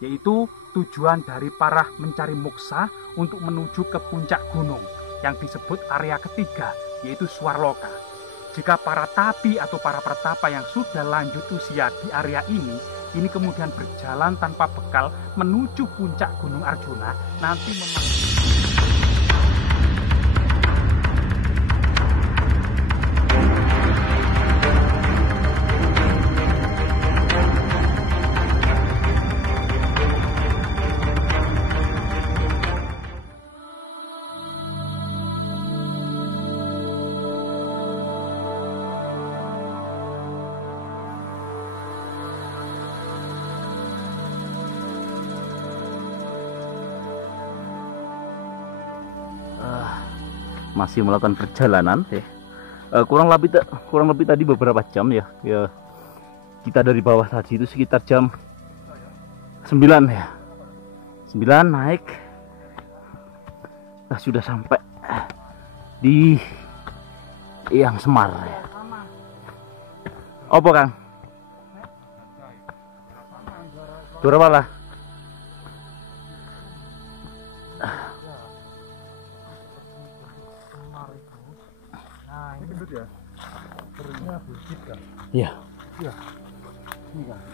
yaitu tujuan dari para mencari moksa untuk menuju ke puncak gunung yang disebut area ketiga, yaitu Swarloka. Jika para tabi atau para pertapa yang sudah lanjut usia di area ini kemudian berjalan tanpa bekal menuju puncak Gunung Arjuna, nanti masih melakukan perjalanan ya. Kurang lebih tadi beberapa jam ya. Kita dari bawah tadi itu sekitar jam 9 ya. 9 naik. Nah, sudah sampai di Yang Semar ya. Apa Kang? Berapa lah? Iya. Iya.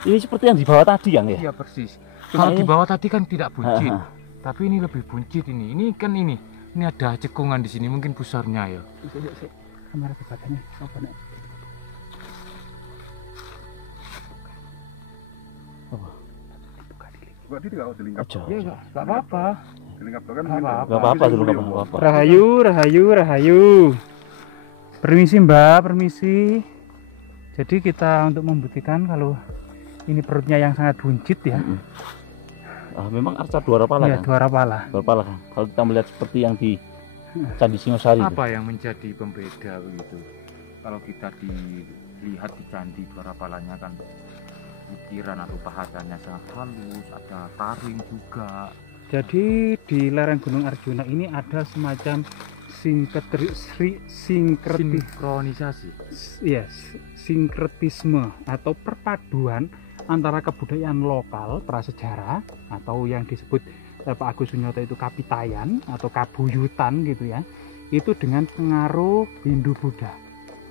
Ini seperti yang di bawah tadi yang ya? Iya persis. Kalau di bawah tadi kan tidak buncit, tapi ini lebih buncit ini. Ini kan ini ada cekungan di sini, mungkin pusarnya ya. Kamera kebatannya, apa nek? Buka diri kalau dilingkap. Iya enggak apa-apa. Dilingkap kan Enggak apa-apa dulu, enggak apa-apa. Rahayu. Permisi Mbak, permisi. Jadi kita untuk membuktikan kalau ini perutnya yang sangat buncit ya. Memang arca Dwarapala Iya, kan? Dwarapala Kan? Kalau kita melihat seperti yang di Candi Singosari. Apa yang menjadi pembeda begitu? Kalau kita dilihat di Candi Dwarapalanya kan ukiran atau bahasanya sangat halus, ada taring juga. Jadi di lereng Gunung Arjuna ini ada semacam sinkretisme atau perpaduan antara kebudayaan lokal prasejarah atau yang disebut Pak Agus Sunyoto itu kapitayan atau kabuyutan gitu ya, itu dengan pengaruh Hindu-Buddha.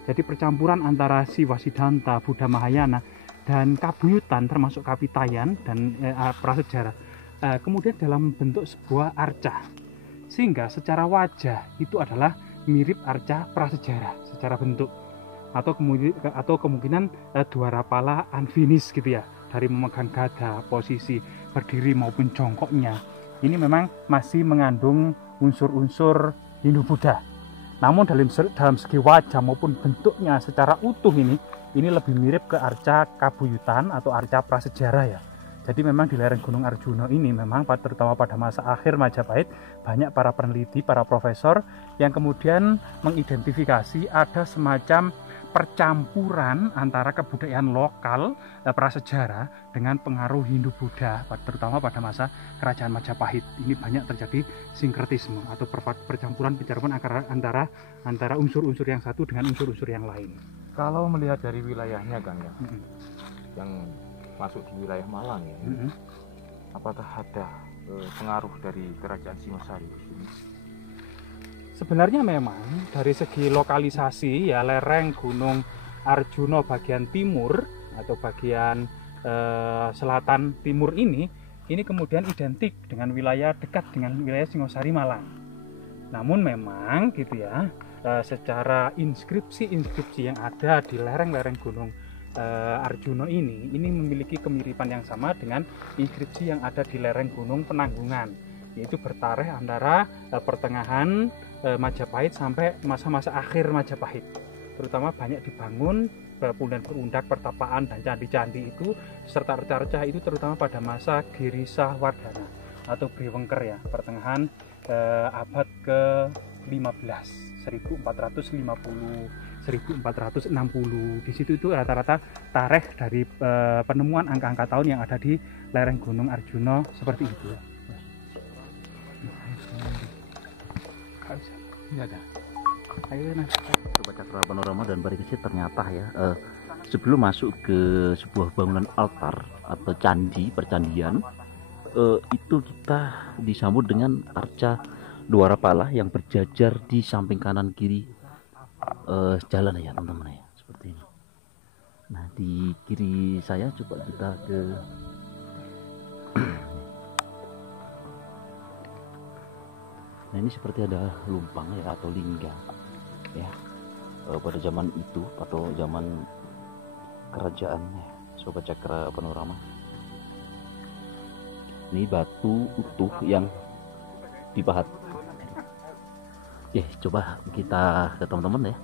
Jadi percampuran antara Siwa Siddhanta, Buddha Mahayana dan kabuyutan termasuk kapitayan dan prasejarah kemudian dalam bentuk sebuah arca, sehingga secara wajah itu adalah mirip arca prasejarah secara bentuk, atau kemungkinan Dwarapala unfinished gitu ya, dari memegang gada, posisi berdiri maupun jongkoknya ini memang masih mengandung unsur-unsur Hindu-Buddha. Namun dalam segi wajah maupun bentuknya secara utuh ini lebih mirip ke arca kabuyutan atau arca prasejarah ya. Jadi memang di lereng Gunung Arjuna ini memang terutama pada masa akhir Majapahit banyak para peneliti, para profesor yang kemudian mengidentifikasi ada semacam percampuran antara kebudayaan lokal prasejarah dengan pengaruh Hindu-Buddha terutama pada masa kerajaan Majapahit. Ini banyak terjadi sinkretisme atau percampuran antara unsur-unsur yang satu dengan unsur-unsur yang lain. Kalau melihat dari wilayahnya kan ya, yang masuk di wilayah Malang ya, apakah ada pengaruh dari kerajaan Singosari di sini? Sebenarnya memang dari segi lokalisasi ya, lereng Gunung Arjuna bagian timur atau bagian selatan timur ini kemudian identik dengan wilayah dekat dengan wilayah Singosari Malang. Namun memang gitu ya, secara inskripsi yang ada di lereng-lereng Gunung Arjuna ini memiliki kemiripan yang sama dengan inskripsi yang ada di lereng Gunung Penanggungan, yaitu bertarikh antara pertengahan Majapahit sampai masa-masa akhir Majapahit. Terutama banyak dibangun perundak pertapaan dan candi-candi itu serta arca-arca itu terutama pada masa Girisa Wardhana atau Brewengker ya, pertengahan abad ke-15 1460 di situ itu rata-rata tarikh dari penemuan angka-angka tahun yang ada di lereng Gunung Arjuna seperti itu. Ini ada. Ayo Sobat Cakra Panorama dan Bari Kecil, ternyata ya sebelum masuk ke sebuah bangunan altar atau candi percandian itu kita disambut dengan arca Dwarapala yang berjajar di samping kanan kiri jalan ya teman-teman ya, seperti ini. Nah di kiri saya coba kita ke nah ini seperti ada lumpang ya atau lingga ya, pada zaman itu atau zaman kerajaan ya, Sobat Cakra Panorama. Ini batu utuh yang dipahat. Oke, coba kita ke teman-teman ya,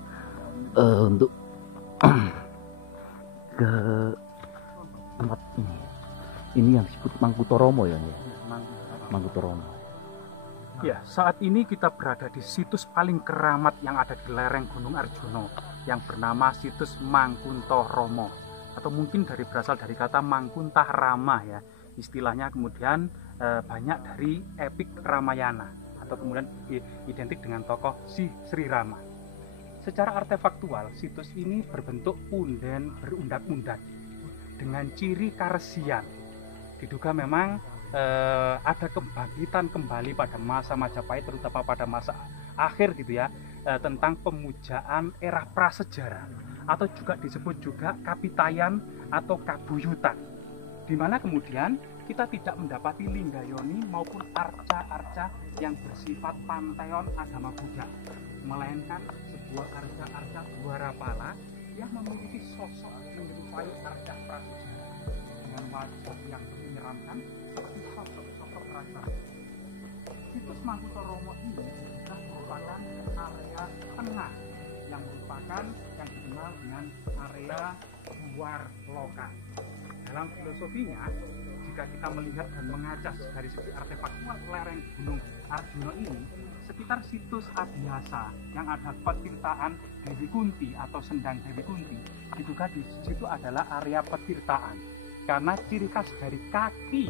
untuk ke tempat ini yang disebut Mangkutoromo ya, Mangkutoromo. Ya, saat ini kita berada di situs paling keramat yang ada di lereng Gunung Arjuna yang bernama situs Mangkuntoromo, atau mungkin berasal dari kata Mangkuntah Rama ya. Istilahnya kemudian banyak dari epik Ramayana atau kemudian identik dengan tokoh Sri Rama. Secara artefaktual, situs ini berbentuk punden berundak-undak dengan ciri karesian. Diduga memang ada kebangkitan kembali pada masa Majapahit, terutama pada masa akhir gitu ya, tentang pemujaan era prasejarah atau juga disebut juga kapitayan atau kabuyutan, di mana kemudian kita tidak mendapati linggayoni maupun arca-arca yang bersifat panteon agama Buddha, melainkan sebuah arca-arca Dwarapala yang memiliki sosok menyerupai arca prasejarah dengan wajah yang menyeramkan seperti sosok-sosok raksasa. Situs Mangkutoromo ini sudah merupakan area tengah yang merupakan yang dikenal dengan area luar loka. Dalam filosofinya, jika kita melihat dan mengacas dari segi artefaktual lereng Gunung Arjuna ini, sekitar situs Abhyasa yang ada petirtaan Dewi Kunti atau Sendang Dewi Kunti, diduga di situ adalah area petirtaan. Karena ciri khas dari kaki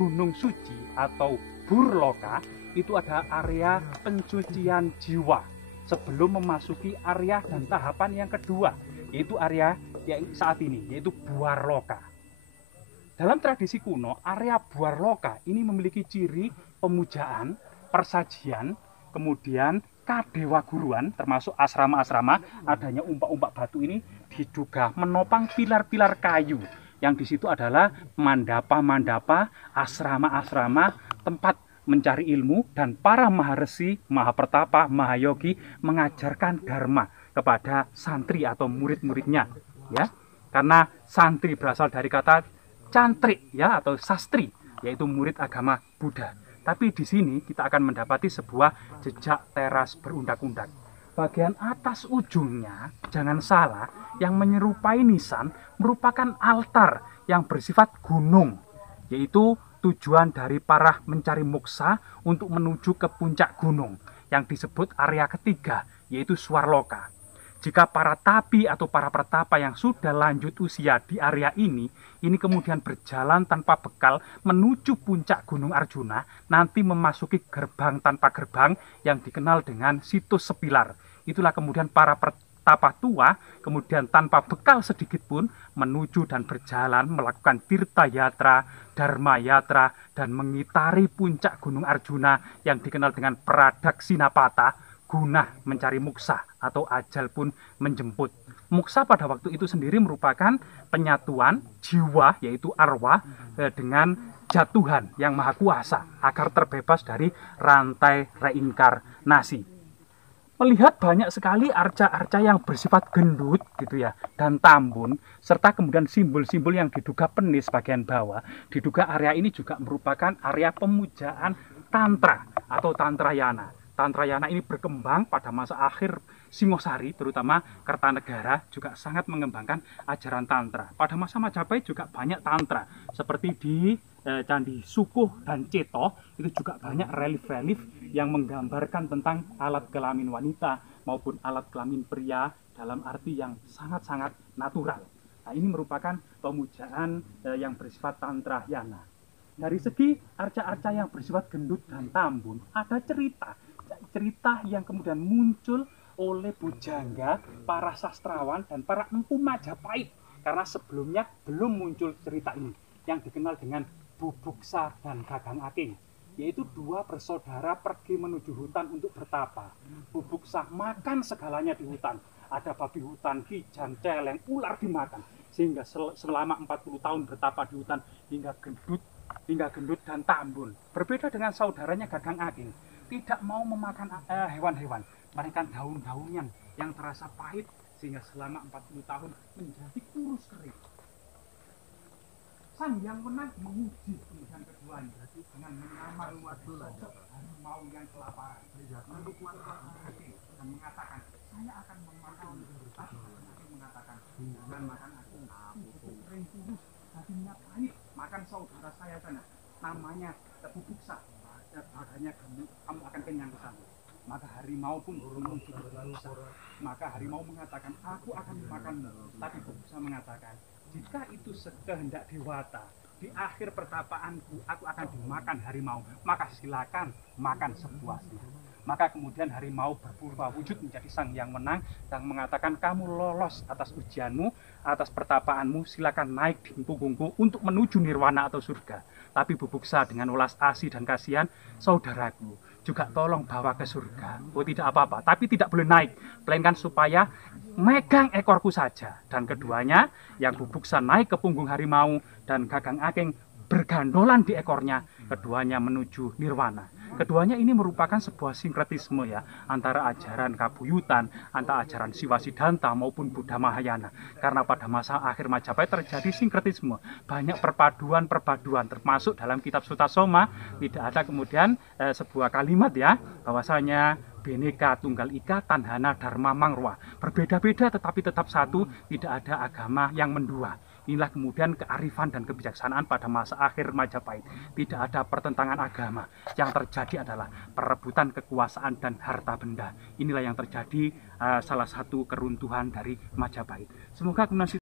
Gunung Suci atau Burloka itu ada area pencucian jiwa sebelum memasuki area dan tahapan yang kedua, yaitu area yang saat ini, yaitu Buarloka. Dalam tradisi kuno, area Buarloka ini memiliki ciri pemujaan, persajian, kemudian kadewa guruan, termasuk asrama-asrama. Adanya umpak-umpak batu ini diduga menopang pilar-pilar kayu, yang di situ adalah mandapa-mandapa, asrama-asrama, tempat mencari ilmu, dan para maharesi, mahapertapa, mahayogi mengajarkan dharma kepada santri atau murid-muridnya, ya. Karena santri berasal dari kata cantrik ya atau sastri, yaitu murid agama Buddha. Tapi di sini kita akan mendapati sebuah jejak teras berundak-undak. Bagian atas ujungnya, jangan salah, yang menyerupai nisan merupakan altar yang bersifat gunung, yaitu tujuan dari para mencari moksa untuk menuju ke puncak gunung yang disebut area ketiga, yaitu Swarloka. Jika para tapi atau para pertapa yang sudah lanjut usia di area ini kemudian berjalan tanpa bekal menuju puncak Gunung Arjuna, nanti memasuki gerbang tanpa gerbang yang dikenal dengan situs sepilar. Itulah kemudian para pertapa tua kemudian tanpa bekal sedikit pun menuju dan berjalan melakukan tirta yatra, dharma yatra, dan mengitari puncak Gunung Arjuna yang dikenal dengan Pradaksinapata, guna mencari muksa atau ajal pun menjemput. Muksa pada waktu itu sendiri merupakan penyatuan jiwa, yaitu arwah, dengan jatuhan yang maha kuasa agar terbebas dari rantai reinkarnasi. Melihat banyak sekali arca-arca yang bersifat gendut gitu ya, dan tambun, serta kemudian simbol-simbol yang diduga penis bagian bawah, diduga area ini juga merupakan area pemujaan tantra atau tantrayana. Tantrayana ini berkembang pada masa akhir Singosari, terutama Kertanegara juga sangat mengembangkan ajaran tantra. Pada masa Majapahit juga banyak tantra, seperti di Candi Sukuh dan Ceto, itu juga banyak relief-relief yang menggambarkan tentang alat kelamin wanita maupun alat kelamin pria dalam arti yang sangat-sangat natural. Nah, ini merupakan pemujaan yang bersifat tantrayana. Dari segi arca-arca yang bersifat gendut dan tambun, ada cerita yang kemudian muncul oleh pujangga, para sastrawan, dan para empu Majapahit. Karena sebelumnya belum muncul cerita ini yang dikenal dengan Bubuksa dan Gagang Aking, yaitu dua bersaudara pergi menuju hutan untuk bertapa. Bubuksa makan segalanya di hutan. Ada babi hutan, kijang, celeng, ular dimakan. Sehingga selama 40 tahun bertapa di hutan hingga gendut dan tambun. Berbeda dengan saudaranya Gagang Aking, tidak mau memakan hewan-hewan, melainkan daun-daunan yang terasa pahit, sehingga selama 40 tahun menjadi kurus kering. Sang Hyang Wenang menguji pilihan keduanya dengan menyamar sosok harimau yang kelaparan. Dan mengatakan, saya akan memakan. Mengatakan, jangan makan aku. Kering kurus, dagingnya pahit. Makan saudara saya sana, namanya Bubuksa. Badannya kamu akan kenyang ke sana. Maka harimau pun menuju Bubuksa. Maka harimau mengatakan, aku akan memakanmu. Tapi Bubuksa mengatakan, jika itu sekehendak Dewata, di akhir pertapaanku aku akan dimakan harimau, maka silakan makan sepuasnya. Maka kemudian harimau berpurba wujud menjadi Sang Hyang Wenang dan mengatakan, kamu lolos atas ujianmu, atas pertapaanmu, silakan naik di punggungku untuk menuju nirwana atau surga. Tapi Bubuksa dengan ulas asih dan kasihan, saudaraku, juga tolong bawa ke surga. Oh, tidak apa-apa, tapi tidak boleh naik, melainkan supaya megang ekorku saja. Dan keduanya, yang Bubuksa naik ke punggung harimau dan Gagang Aking bergandolan di ekornya, keduanya menuju nirwana. Keduanya ini merupakan sebuah sinkretisme ya, antara ajaran Kabuyutan, antara ajaran Siwasiddhanta maupun Buddha Mahayana. Karena pada masa akhir Majapahit terjadi sinkretisme, banyak perpaduan-perpaduan, termasuk dalam kitab Sutasoma tidak ada kemudian sebuah kalimat ya, bahwasanya Bhinneka Tunggal Ika Tanhana Dharma Mangrwa, berbeda-beda tetapi tetap satu, tidak ada agama yang mendua. Inilah kemudian kearifan dan kebijaksanaan pada masa akhir Majapahit. Tidak ada pertentangan agama. Yang terjadi adalah perebutan kekuasaan dan harta benda. Inilah yang terjadi salah satu keruntuhan dari Majapahit. Semoga kemudian